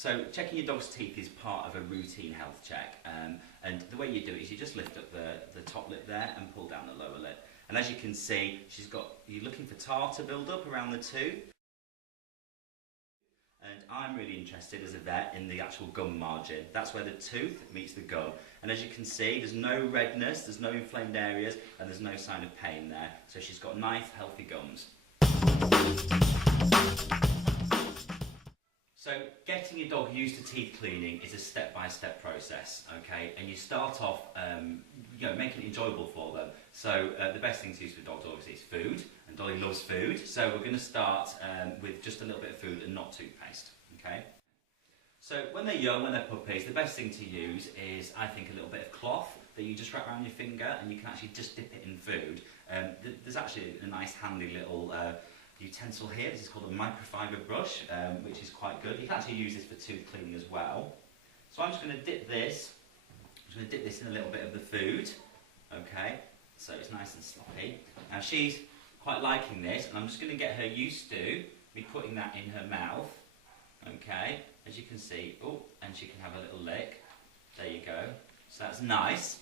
So checking your dog's teeth is part of a routine health check, and the way you do it is you just lift up the top lip there and pull down the lower lip. And as you can see, you're looking for tartar build up around the tooth. And I'm really interested as a vet in the actual gum margin. That's where the tooth meets the gum. And as you can see, there's no redness, there's no inflamed areas, and there's no sign of pain there. So she's got nice, healthy gums. So getting your dog used to teeth cleaning is a step-by-step process, okay? And you start off, making it enjoyable for them. So the best thing to use for dogs obviously is food, and Dolly loves food. So we're going to start with just a little bit of food and not toothpaste, okay? So when they're young, when they're puppies, the best thing to use is, I think, a little bit of cloth that you just wrap around your finger, and you can actually just dip it in food. There's actually a nice handy little utensil here. This is called a microfiber brush, which is quite good. You can actually use this for tooth cleaning as well. So I'm just going to dip this. I'm going to dip this in a little bit of the food. Okay, so it's nice and sloppy. Now she's quite liking this, and I'm just going to get her used to me putting that in her mouth. Okay, as you can see, oh, and she can have a little lick. There you go. So that's nice.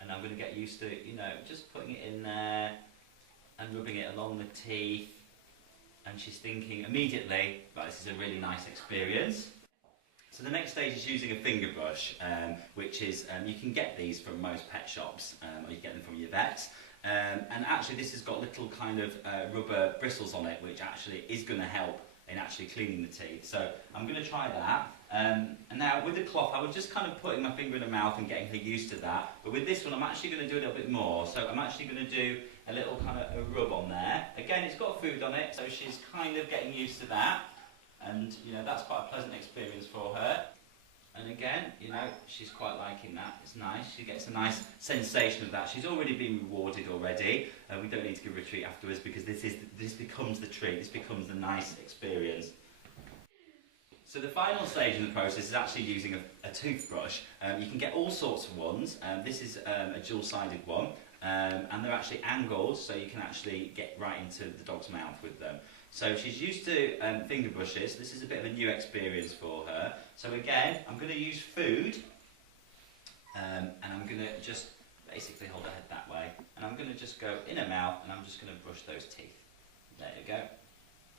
And I'm going to get used to, just putting it in there and rubbing it along the teeth, and she's thinking immediately, right, this is a really nice experience. So the next stage is using a finger brush, which is, you can get these from most pet shops, or you can get them from your vets. And actually this has got little kind of rubber bristles on it, which actually is going to help in actually cleaning the teeth. So I'm going to try that. And now with the cloth, I was just kind of putting my finger in her mouth and getting her used to that. But with this one, I'm actually going to do a little bit more. So I'm actually going to do a little kind of a rub on there. Again, it's got food on it, so she's kind of getting used to that. And, that's quite a pleasant experience for her. And again, she's quite liking that. It's nice. She gets a nice sensation of that. She's already been rewarded already. We don't need to give her a treat afterwards, because this becomes the treat. This becomes the nice experience. So the final stage in the process is actually using a toothbrush. You can get all sorts of ones. This is a dual-sided one, and they're actually angled, so you can actually get right into the dog's mouth with them. So she's used to finger brushes. This is a bit of a new experience for her. So again, I'm going to use food, and I'm going to just basically hold her head that way, and I'm going to just go in her mouth, and I'm just going to brush those teeth. There you go.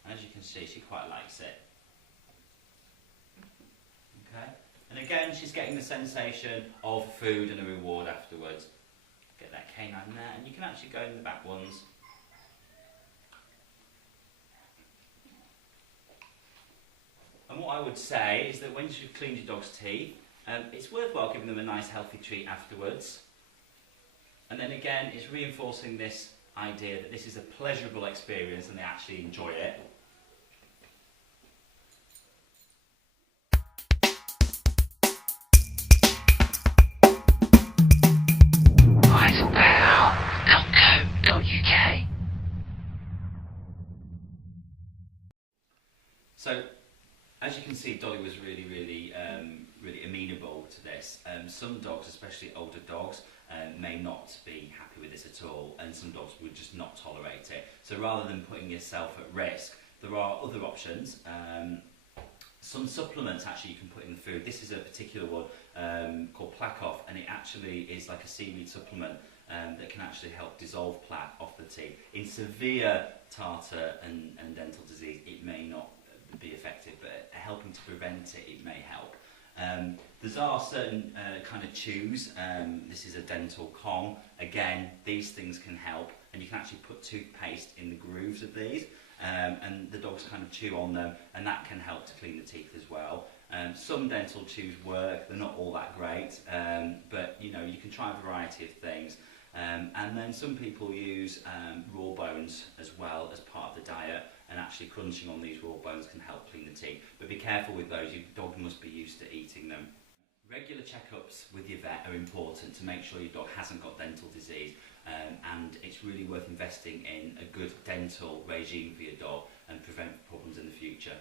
And as you can see, she quite likes it. Okay. And again, she's getting the sensation of food and a reward afterwards. Get that canine there, and you can actually go in the back ones. And what I would say is that when you've cleaned your dog's teeth, it's worthwhile giving them a nice healthy treat afterwards. And then again, it's reinforcing this idea that this is a pleasurable experience and they actually enjoy it. So, as you can see, Dolly was really amenable to this. Some dogs, especially older dogs, may not be happy with this at all, and some dogs would just not tolerate it. So rather than putting yourself at risk, there are other options. Some supplements actually you can put in the food. This is a particular one called Plaque Off, and it actually is like a seaweed supplement that can actually help dissolve plaque off the teeth. In severe tartar and dental disease, it may not be effective, but helping to prevent it, it may help. There are certain kind of chews. This is a dental Kong. Again, these things can help, and you can actually put toothpaste in the grooves of these, and the dogs kind of chew on them, and that can help to clean the teeth as well. Some dental chews work, they're not all that great, but you can try a variety of things. And then some people use raw bones as well as part of the diet, and actually crunching on these raw bones can help clean the teeth. But be careful with those, your dog must be used to eating them. Regular checkups with your vet are important to make sure your dog hasn't got dental disease, and it's really worth investing in a good dental regime for your dog and prevent problems in the future.